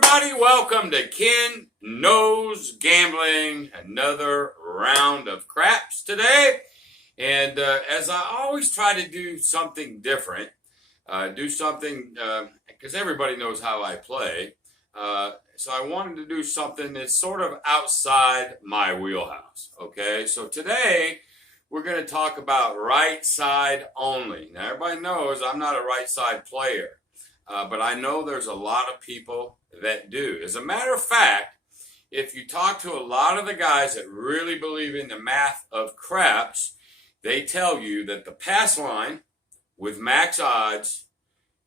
everybody, welcome to Ken Knows Gambling, another round of craps today. And as I always try to do something different, because everybody knows how I play, so I wanted to do something that's sort of outside my wheelhouse, okay? So today, we're going to talk about right side only. Now, everybody knows I'm not a right side player. But I know there's a lot of people that do. As a matter of fact, if you talk to a lot of the guys that really believe in the math of craps, they tell you that the pass line with max odds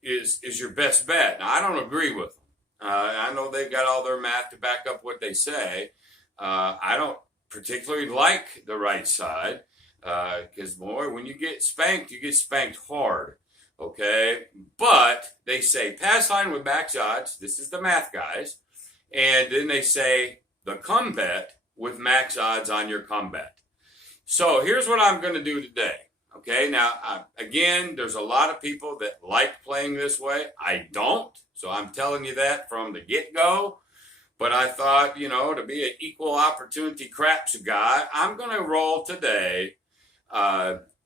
is your best bet. Now, I don't agree with them. I know they've got all their math to back up what they say. I don't particularly like the right side because, boy, when you get spanked hard. Okay, but they say pass line with max odds. This is the math guys. And then they say the come bet with max odds on your come bet. So here's what I'm going to do today. Okay, now, again, there's a lot of people that like playing this way. I don't. So I'm telling you that from the get-go. But I thought, to be an equal opportunity craps guy, I'm going to roll today.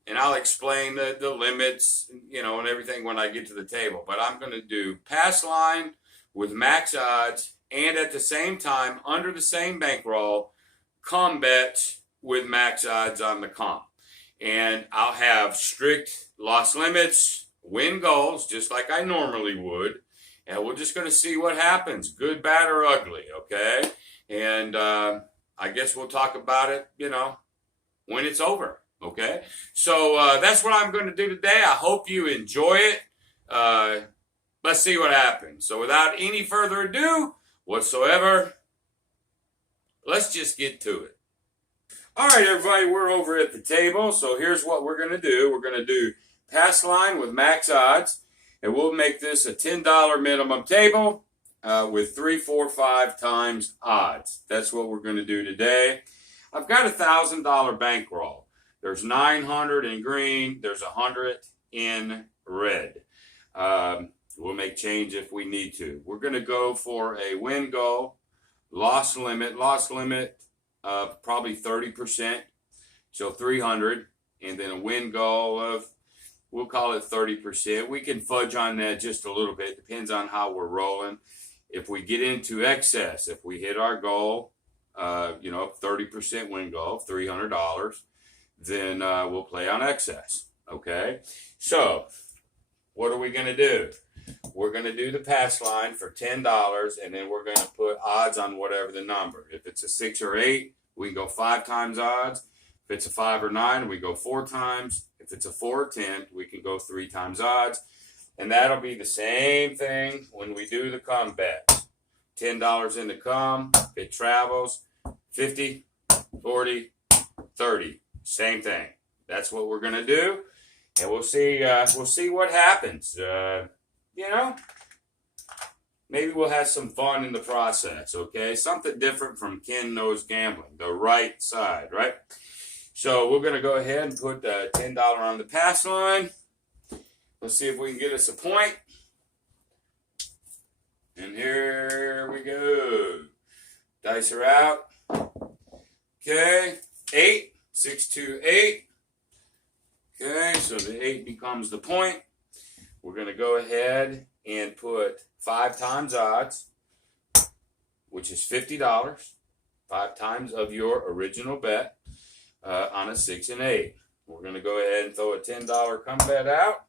And I'll explain the limits, and everything when I get to the table. But I'm going to do pass line with max odds and at the same time, under the same bankroll, come bets with max odds on the come. And I'll have strict loss limits, win goals, just like I normally would. And we're just going to see what happens, good, bad, or ugly, okay? And I guess we'll talk about it, when it's over. Okay, so that's what I'm going to do today. I hope you enjoy it. Let's see what happens. So without any further ado whatsoever, let's just get to it. All right, everybody, we're over at the table. So here's what we're going to do. We're going to do pass line with max odds, and we'll make this a $10 minimum table with 3, 4, 5 times odds. That's what we're going to do today. I've got a $1,000 bankroll. There's 900 in green. There's 100 in red. We'll make change if we need to. We're going to go for a win goal, loss limit of probably 30%, so 300, and then a win goal of, we'll call it 30%. We can fudge on that just a little bit. Depends on how we're rolling. If we get into excess, if we hit our goal, 30% win goal, $300. Then we'll play on excess, okay? So what are we going to do? We're going to do the pass line for $10, and then we're going to put odds on whatever the number. If it's a 6 or 8, we can go 5 times odds. If it's a 5 or 9, we go 4 times. If it's a 4 or 10, we can go 3 times odds. And that'll be the same thing when we do the come bet. $10 in the come, it travels, 50, 40, 30. Same thing. That's what we're gonna do, and we'll see what happens. Maybe we'll have some fun in the process. Okay, something different from Ken Knows Gambling, the right side, right? So we're gonna go ahead and put $10 on the pass line. Let's see if we can get us a point. And here we go. Dice are out. Okay, 8. 6, 2, 8. Okay, so the 8 becomes the point. We're going to go ahead and put 5 times odds, which is $50. 5 times of your original bet on a 6 and 8. We're going to go ahead and throw a $10 come bet out.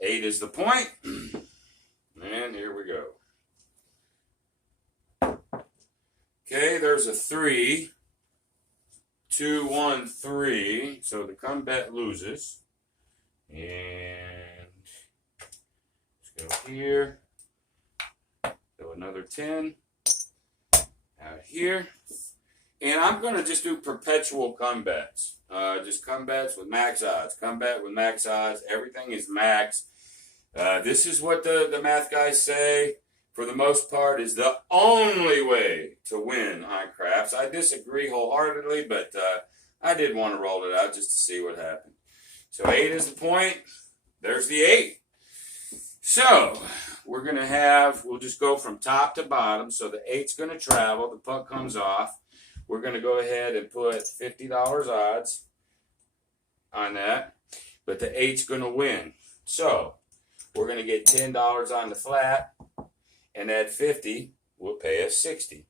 8 is the point. And here we go. Okay, there's a 3. 2, 1, 3. So the come bet loses. And let's go here. Go another 10. Out here. And I'm going to just do perpetual come bets. Just come bets with max odds. Come bet with max odds. Everything is max. This is what the math guys say, for the most part, is the only way to win on craps. I disagree wholeheartedly, but I did want to roll it out just to see what happened. So 8 is the point. There's the 8. So we're going to we'll just go from top to bottom. So the 8's going to travel. The puck comes off. We're going to go ahead and put $50 odds on that. But the 8's going to win. So we're going to get $10 on the flat. And that 50 will pay us 60.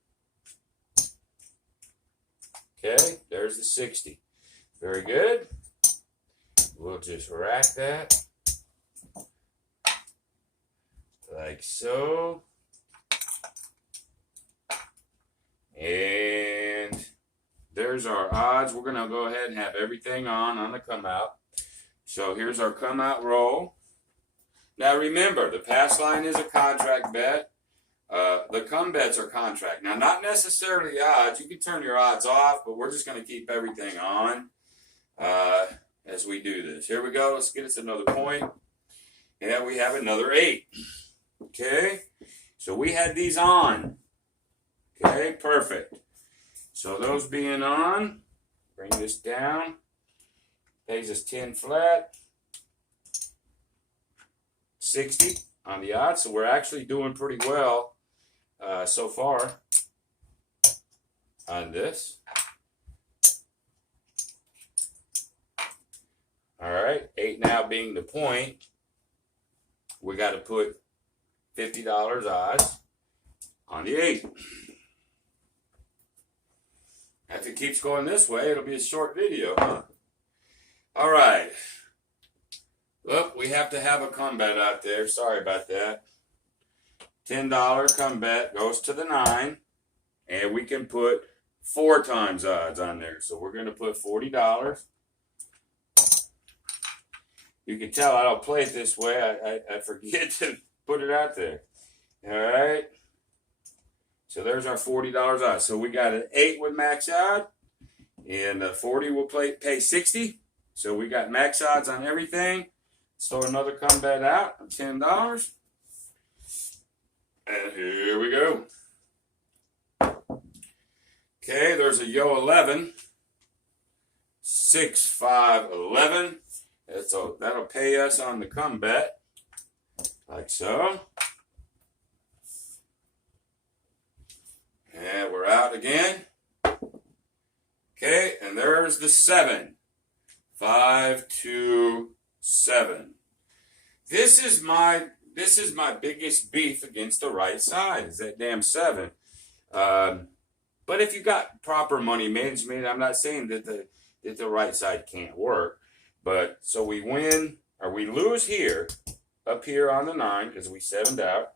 Okay, there's the 60. Very good. We'll just rack that like so. And there's our odds. We're going to go ahead and have everything on the come out. So here's our come out roll. Now remember, the pass line is a contract bet. The come bets are contract. Now, not necessarily odds. You can turn your odds off, but we're just going to keep everything on as we do this. Here we go. Let's get us another point. And we have another 8. Okay. So we had these on. Okay, perfect. So those being on, bring this down. Pays us 10 flat. 60 on the odds. So we're actually doing pretty well so far on this. All right, 8 now being the point. We got to put $50 odds on the 8. If it keeps going this way, it'll be a short video, huh? All right. Look, we have to have a come bet out there. Sorry about that. $10 come bet goes to the 9. And we can put 4 times odds on there. So we're going to put $40. You can tell I don't play it this way. I forget to put it out there. All right. So there's our $40 odds. So we got an 8 with max odd. And 40 will pay 60. So we got max odds on everything. So another come bet out of $10. And here we go. Okay, there's a yo 11. 6, 5, 11. So that'll pay us on the come bet. Like so. And we're out again. Okay, and there's the 7. 5, 2, 7. This is my biggest beef against the right side, is that damn 7. But if you got proper money management, I'm not saying that the right side can't work. But so we win or we lose here, up here on the 9 because we 7'd out.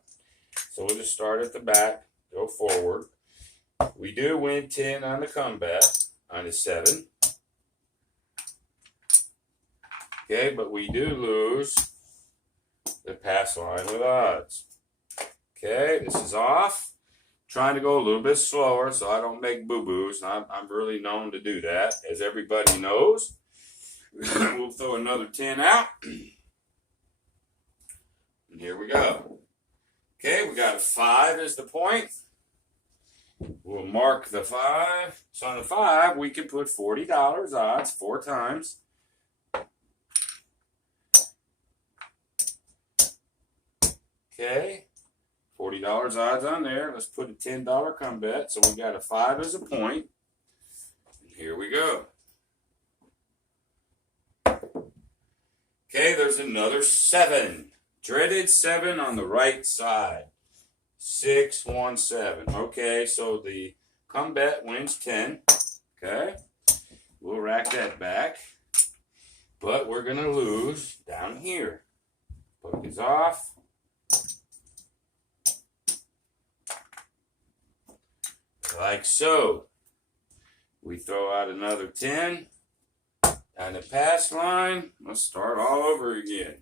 So we'll just start at the back, go forward. We do win 10 on the comeback on the 7. Okay, but we do lose the pass line with odds. Okay, this is off. Trying to go a little bit slower so I don't make boo-boos. I'm really known to do that, as everybody knows. We'll throw another 10 out. And here we go. Okay, we got a 5 as the point. We'll mark the 5. So on the 5, we can put $40 odds 4 times. Okay, $40 odds on there. Let's put a $10 come bet. So we got a 5 as a point. And here we go. Okay, there's another 7. Dreaded 7 on the right side. 6, 1, 7. Okay, so the come bet wins 10. Okay, we'll rack that back. But we're going to lose down here. Puck is off. Like so. We throw out another 10. On the pass line, let's start all over again.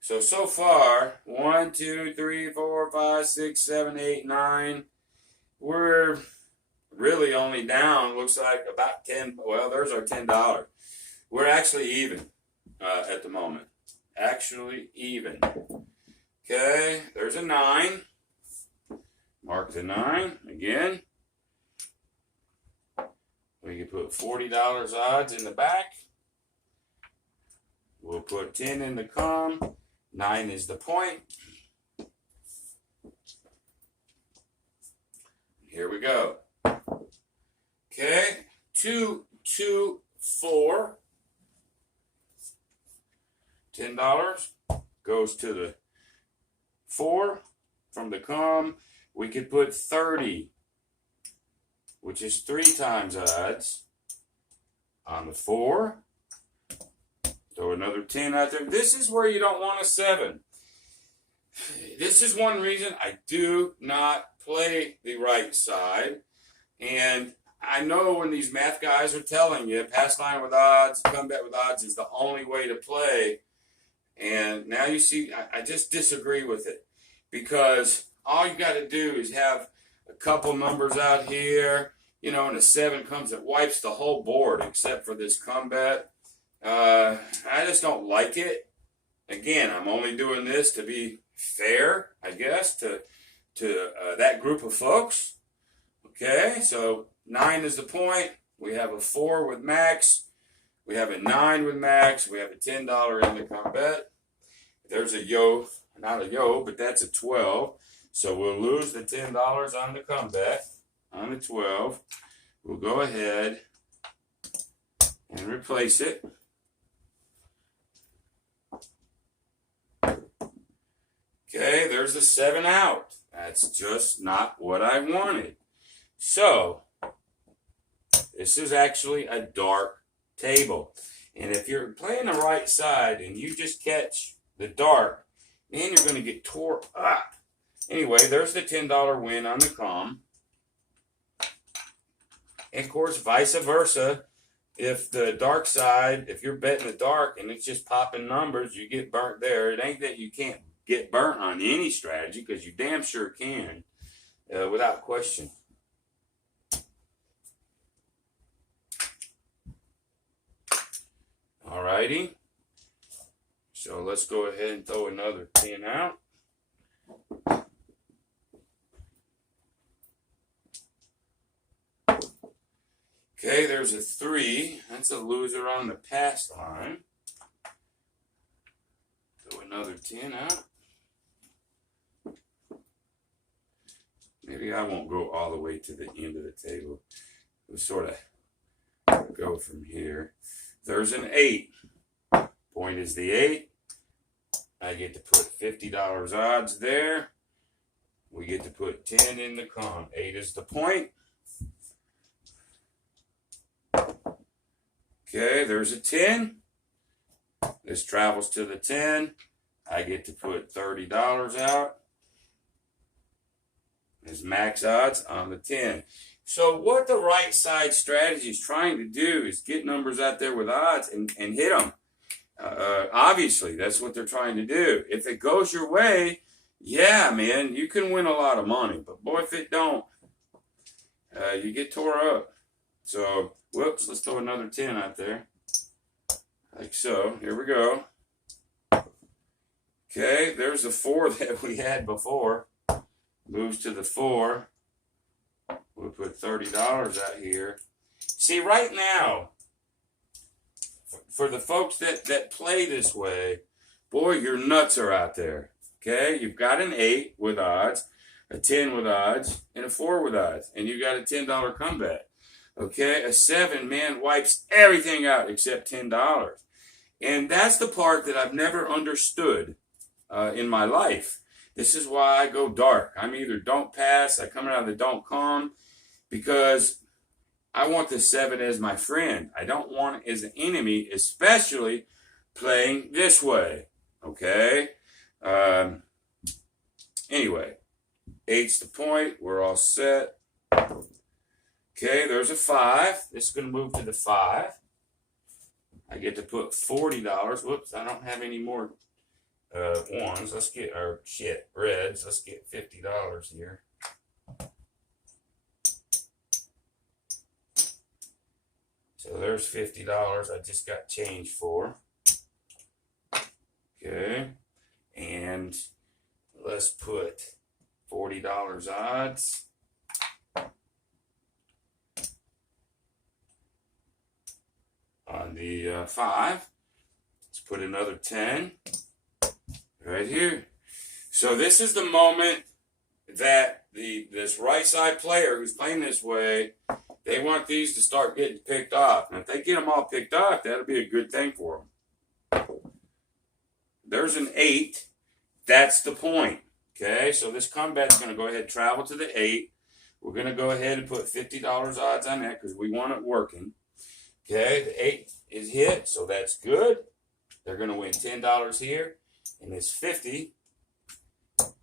So far, 1, 2, 3, 4, 5, 6, 7, 8, 9. We're really only down, looks like about 10. Well, there's our $10. We're actually even at the moment. Actually even. Okay, there's a 9. Mark the 9 again. We can put $40 odds in the back. We'll put 10 in the come, 9 is the point. Here we go. Okay, 2, 2, 4. $10 goes to the 4 from the come. We could put 30, which is 3 times odds, on the 4. Throw another 10 out there. This is where you don't want a 7. This is one reason I do not play the right side. And I know when these math guys are telling you pass line with odds, comeback with odds is the only way to play. And now you see, I just disagree with it. Because all you got to do is have a couple numbers out here, you know, and a 7 comes, it wipes the whole board except for this comeback. I just don't like it. Again, I'm only doing this to be fair, I guess, to that group of folks. Okay, so 9 is the point. We have a 4 with max. We have a 9 with max. We have a $10 in the comeback. There's a yo, not a yo, but that's a 12. So we'll lose the $10 on the comeback, on the 12. We'll go ahead and replace it. Okay, there's the 7 out. That's just not what I wanted. So, this is actually a dark table. And if you're playing the right side and you just catch the dark, man, you're going to get tore up. Anyway, there's the $10 win on the com. And of course, vice versa. If the dark side, if you're betting the dark and it's just popping numbers, you get burnt there. It ain't that you can't get burnt on any strategy, because you damn sure can, without question. Alrighty. So let's go ahead and throw another 10 out. Okay, there's a 3. That's a loser on the pass line. Throw another 10 out. Maybe I won't go all the way to the end of the table. We'll sort of go from here. There's an 8. Point is the 8. I get to put $50 odds there. We get to put 10 in the con. 8 is the point. Okay, there's a 10. This travels to the 10. I get to put $30 out as max odds on the 10. So what the right side strategy is trying to do is get numbers out there with odds and hit them. Obviously, that's what they're trying to do. If it goes your way, yeah, man, you can win a lot of money. But boy, if it don't, you get tore up. So, whoops, let's throw another 10 out there. Like so. Here we go. Okay, there's the 4 that we had before. Moves to the 4. We'll put $30 out here. See, right now, for the folks that play this way, boy, your nuts are out there. Okay, you've got an 8 with odds, a 10 with odds, and a 4 with odds, and you got a $10 comeback. Okay, a 7, man, wipes everything out except $10. And that's the part that I've never understood in my life. This is why I go dark. I'm either don't pass, I come out of the don't come, because I want the 7 as my friend. I don't want it as an enemy, especially playing this way. Okay? Anyway, 8's the point. We're all set. Okay, there's a 5. This is going to move to the 5. I get to put $40. Whoops, I don't have any more ones. Let's get, or shit, reds. Let's get $50 here. So there's $50 I just got change for. Okay, and let's put $40 odds. On the 5, let's put another 10. Right here. So this is the moment that this right side player who's playing this way, they want these to start getting picked off. And if they get them all picked off, that'll be a good thing for them. There's an 8. That's the point. Okay, so this comeback's going to go ahead and travel to the 8. We're going to go ahead and put $50 odds on that because we want it working. Okay, the 8 is hit, so that's good. They're going to win $10 here. And this 50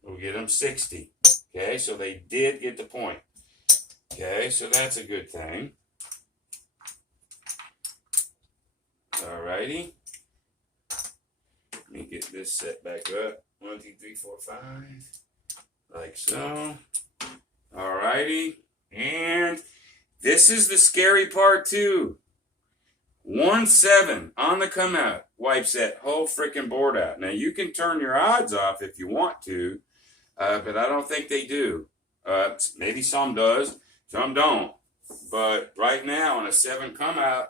will get them 60. Okay, so they did get the point. Okay, so that's a good thing. Alrighty. Let me get this set back up. 1, 2, 3, 4, 5. Like so. Alrighty. And this is the scary part too. 1-7 on the come out wipes that whole freaking board out. Now you can turn your odds off if you want to, but I don't think they do. Maybe some does, some don't. But right now on a 7 come out,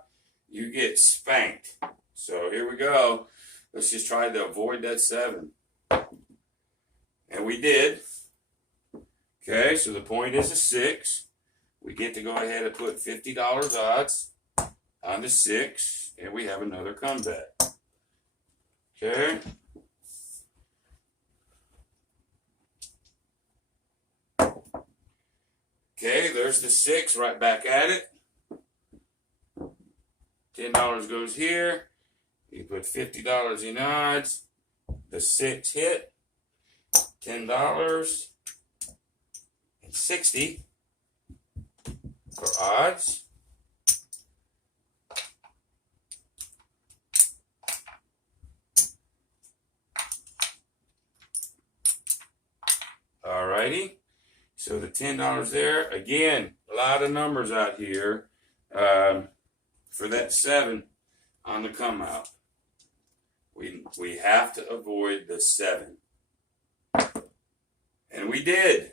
you get spanked. So here we go. Let's just try to avoid that 7. And we did. Okay, so the point is a 6. We get to go ahead and put $50 odds on the 6, and we have another comeback. Okay. Okay, there's the 6 right back at it. $10 goes here. You put $50 in odds. The 6 hit. $10 and 60 for odds. Alrighty. So the $10 there. Again, a lot of numbers out here for that 7 on the come out. We have to avoid the 7. And we did.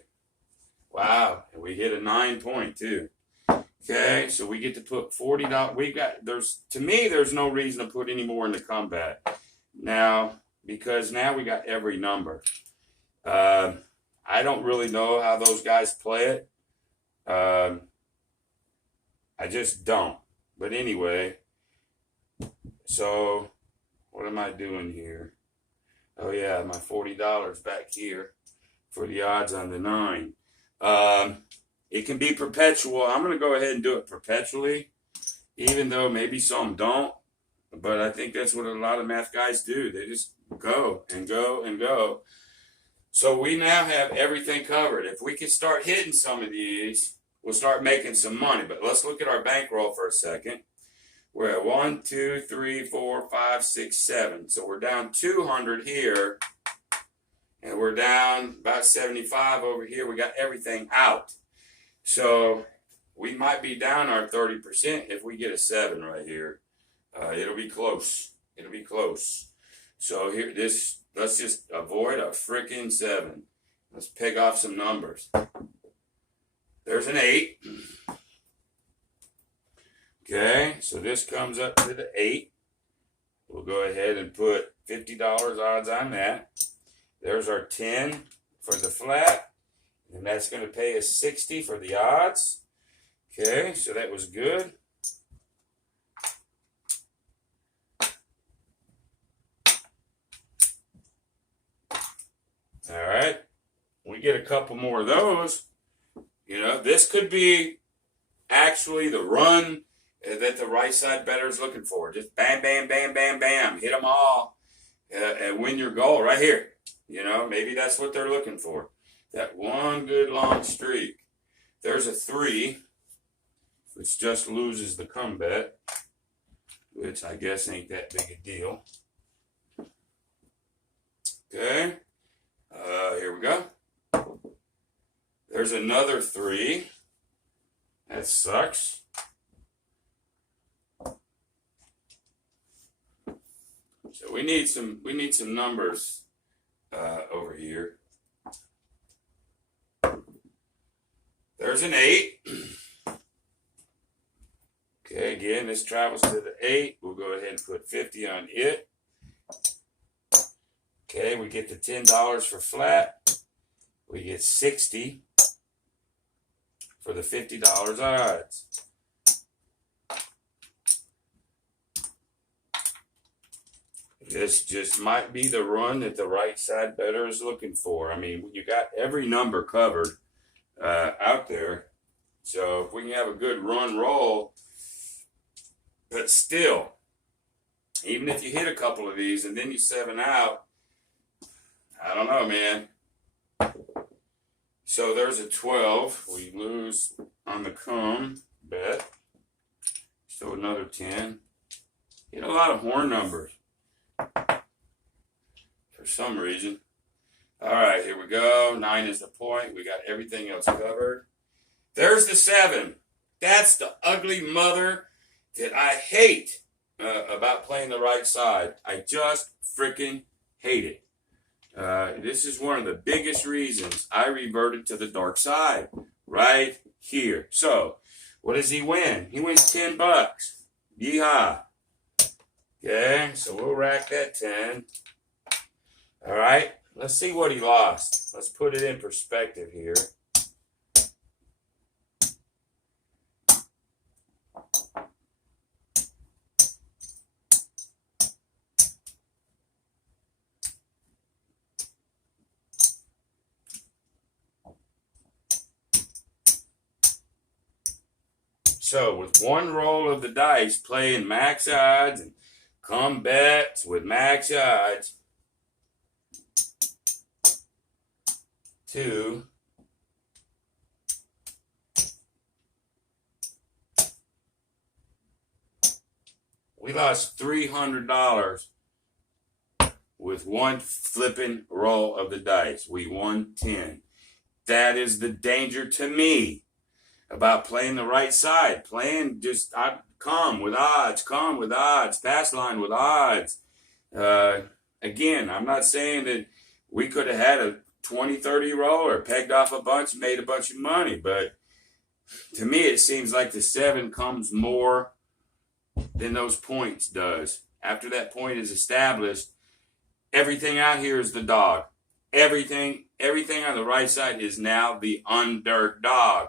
Wow. And we hit a 9 point too. Okay, so we get to put $40. To me, there's no reason to put any more in the comeback. Now, because now we got every number. I don't really know how those guys play it. I just don't. But anyway, so what am I doing here? Oh yeah, my $40 back here for the odds on the 9. It can be perpetual. I'm going to go ahead and do it perpetually, even though maybe some don't. But I think that's what a lot of math guys do. They just go and go and go. So we now have everything covered. If we can start hitting some of these, we'll start making some money. But let's look at our bankroll for a second. We're at 1, 2, 3, 4, 5, 6, 7. So we're down 200 here. And we're down about 75 over here. We got everything out. So we might be down our 30% if we get a 7 right here. It'll be close. It'll be close. So here, let's just avoid a freaking 7. Let's pick off some numbers. There's an 8. Okay, so this comes up to the 8. We'll go ahead and put $50 odds on that. There's our 10 for the flat. And that's going to pay us 60 for the odds. Okay, so that was good. All right. We get a couple more of those. You know, this could be actually the run that the right side bettor is looking for. Just bam, bam, bam, bam, bam. Hit them all and win your goal right here. You know, maybe that's what they're looking for. That one good long streak. There's a 3, which just loses the comeback, which I guess ain't that big a deal. Okay. Here we go. There's another 3. That sucks. So we need some numbers over here. There's an 8. Okay, again, this travels to the 8. We'll go ahead and put 50 on it. Okay, we get the $10 for flat. We get 60 for the $50 odds. This just might be the run that the right side better is looking for. I mean, you got every number covered out there. So if we can have a good run roll, but still, even if you hit a couple of these and then you 7 out, I don't know, man. So there's a 12. We lose on the come bet. So another 10. Hit a lot of horn numbers for some reason. All right, here we go. 9 is the point. We got everything else covered. There's the 7. That's the ugly mother that I hate about playing the right side. I just freaking hate it. This is one of the biggest reasons I reverted to the dark side right here. So, what does he win? He wins $10. Yeehaw. Okay, so we'll rack that 10. All right, let's see what he lost. Let's put it in perspective here. So with one roll of the dice, playing max odds and come bets with max odds, 2, we lost $300 with one flipping roll of the dice. We won 10. That is the danger to me about playing the right side. Playing just come with odds, pass line with odds. Again, I'm not saying that we could have had a 20-30 roll or pegged off a bunch, made a bunch of money, but to me it seems like the 7 comes more than those points does. After that point is established, everything out here is the dog. Everything on the right side is now the underdog.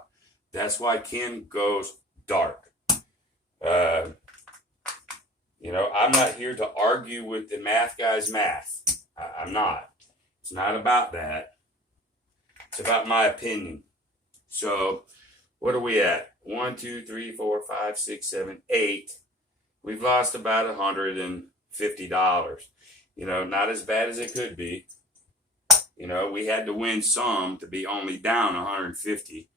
That's why Ken goes dark. I'm not here to argue with the math guy's math. I'm not. It's not about that. It's about my opinion. So, what are we at? 1, 2, 3, 4, 5, 6, 7, 8. We've lost about $150. Not as bad as it could be. We had to win some to be only down 150.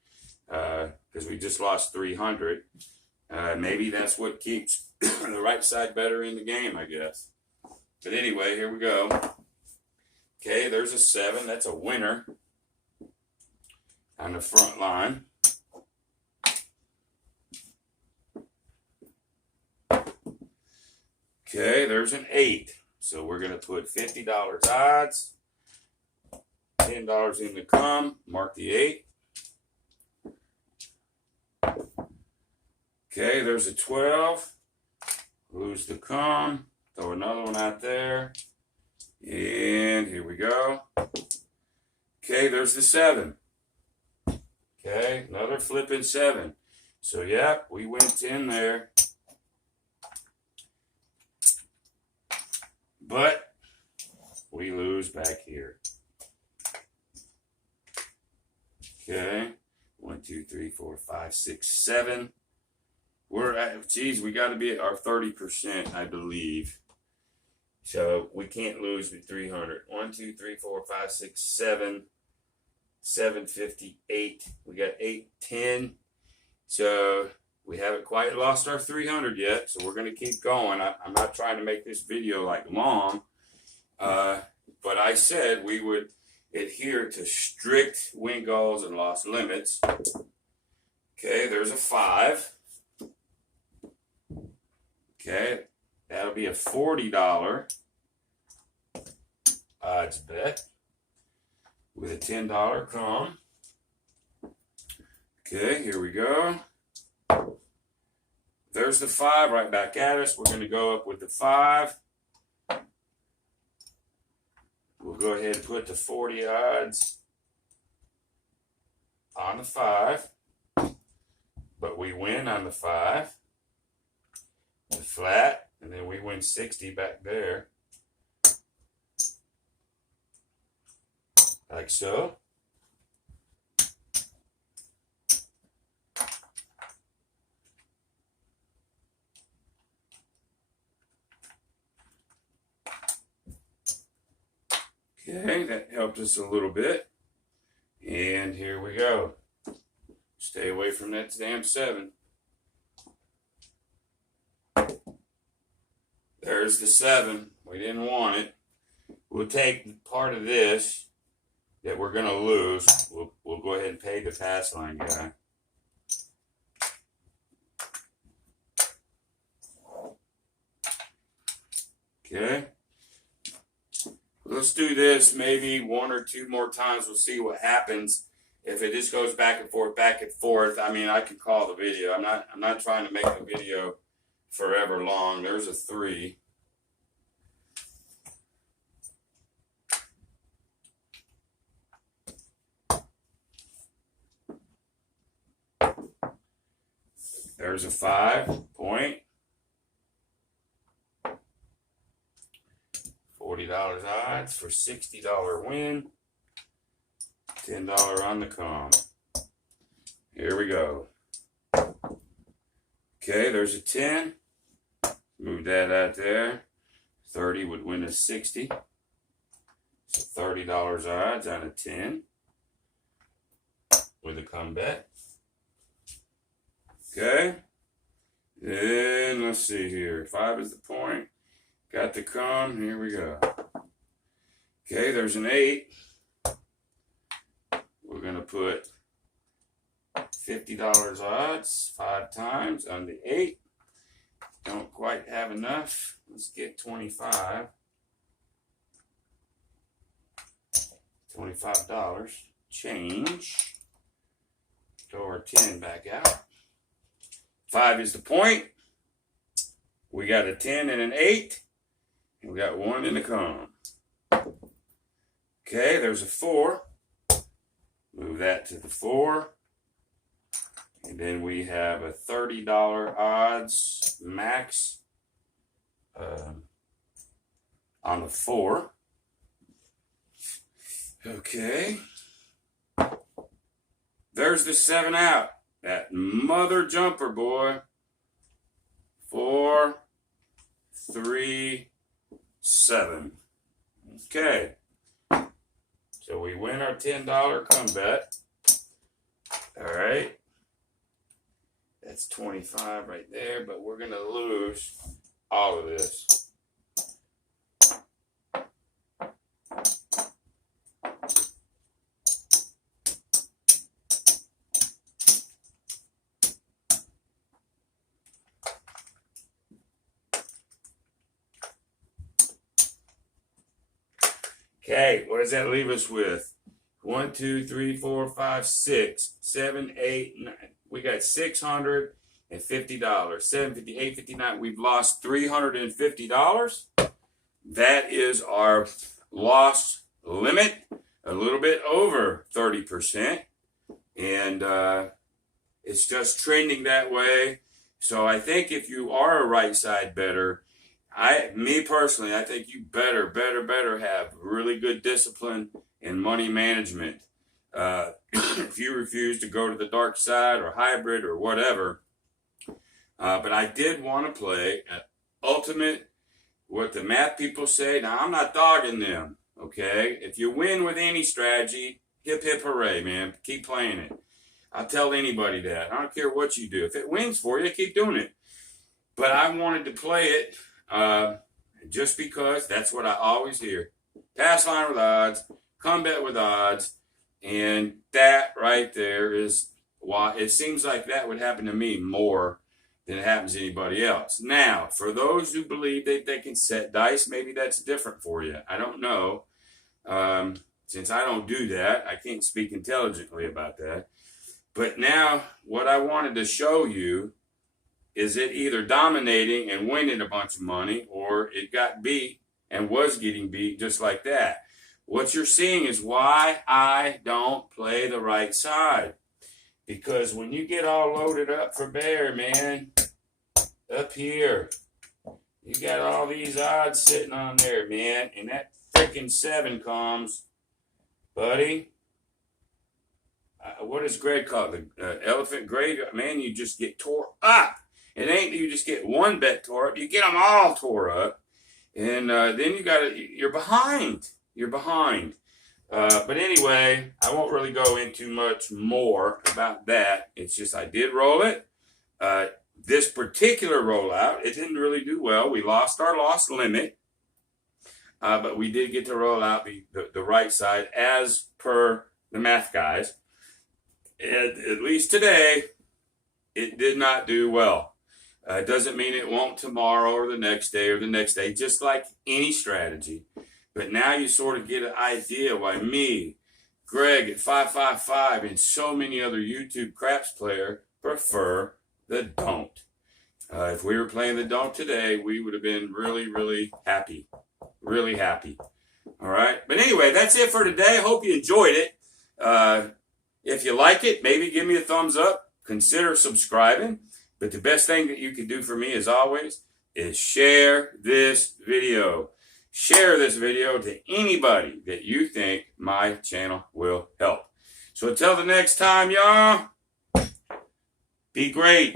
Because we just lost 300. Maybe that's what keeps the right side better in the game, I guess. But anyway, here we go. Okay, there's a 7. That's a winner on the front line. Okay, there's an 8. So we're going to put $50 odds, $10 in the come, mark the 8. Okay, there's a 12. Lose the come. Throw another one out there. And here we go. Okay, there's the 7. Okay, another flipping 7. So, yeah, we went 10 there. But we lose back here. Okay, 1, 2, 3, 4, 5, 6, 7. We're at, we got to be at our 30%, I believe. So we can't lose with 300. 1, 2, 3, 4, 5, 6, 7. 758. We got 810. So we haven't quite lost our 300 yet. So we're going to keep going. I'm not trying to make this video long. But I said we would adhere to strict win goals and loss limits. Okay, there's a 5. Okay, that'll be a $40 odds bet with a $10 come. Okay, here we go. There's the 5 right back at us. We're going to go up with the 5. we'll go ahead and put the 40 odds on the 5. But we win on the 5. The flat. And then we win 60 back there. Like so. Okay, that helped us a little bit. And here we go. Stay away from that damn 7. There's the 7. We didn't want it. We'll take part of this that we're going to lose. We'll go ahead and pay the pass line guy. Okay. Let's do this maybe 1 or 2 more times. We'll see what happens. If it just goes back and forth, I mean, I can call the video. I'm not trying to make the video forever long. There's a 3. There's a 5 point. $40 odds for $60 win. $10 on the com. Here we go. Okay, there's a 10. Move that out there. 30 would win us 60. So $30 odds on a 10 with a comeback. Okay. Then let's see here. 5 is the point. Got the con. Here we go. Okay, there's an 8. We're going to put $50 odds 5 times on the 8. Don't quite have enough. Let's get 25. $25. Change. Throw our 10 back out. 5 is the point. We got a 10 and an 8. And we got 1 in the con. Okay, there's a 4. Move that to the 4. And then we have a $30 odds max on the 4. Okay. There's the 7 out. That mother jumper, boy. 4, 3, 7. Okay. So we win our $10 comeback. All right. That's 25 right there, but we're going to lose all of this. Okay, what does that leave us with? 1, 2, 3, 4, 5, 6, 7, 8, 9. We got $650. 750, 859. We've lost $350. That is our loss limit. A little bit over 30%. And it's just trending that way. So I think if you are a right side bettor, me personally, I think you better have really good discipline and money management. If you refuse to go to the dark side or hybrid or whatever. But I did want to play an ultimate, what the math people say. Now, I'm not dogging them, okay? If you win with any strategy, hip, hip, hooray, man. Keep playing it. I'll tell anybody that. I don't care what you do. If it wins for you, keep doing it. But I wanted to play it just because that's what I always hear. Pass line with odds, come bet with odds, and that right there is why it seems like that would happen to me more than it happens to anybody else. Now, for those who believe that they can set dice, maybe that's different for you. I don't know. Since I don't do that, I can't speak intelligently about that. But now, what I wanted to show you is it either dominating and winning a bunch of money, or it got beat and was getting beat just like that. what you're seeing is why I don't play the right side. Because when you get all loaded up for bear, man, up here, you got all these odds sitting on there, man, and that freaking 7 comes, buddy. What does Greg call it? The elephant graveyard? Man, you just get tore up. It ain't you just get one bet tore up. You get them all tore up. And then you're behind. You're behind. But anyway, I won't really go into much more about that. It's just I did roll it. This particular rollout, it didn't really do well. We lost our loss limit. But we did get to roll out the right side as per the math guys. And at least today, it did not do well. It doesn't mean it won't tomorrow or the next day or the next day, just like any strategy. But now you sort of get an idea why me, Greg at 555, and so many other YouTube craps player prefer the don't. If we were playing the don't today, we would have been really, really happy. Really happy. All right. But anyway, that's it for today. I hope you enjoyed it. If you like it, maybe give me a thumbs up. Consider subscribing. But the best thing that you can do for me, as always, is share this video. Share this video to anybody that you think my channel will help. So until the next time, y'all, be great.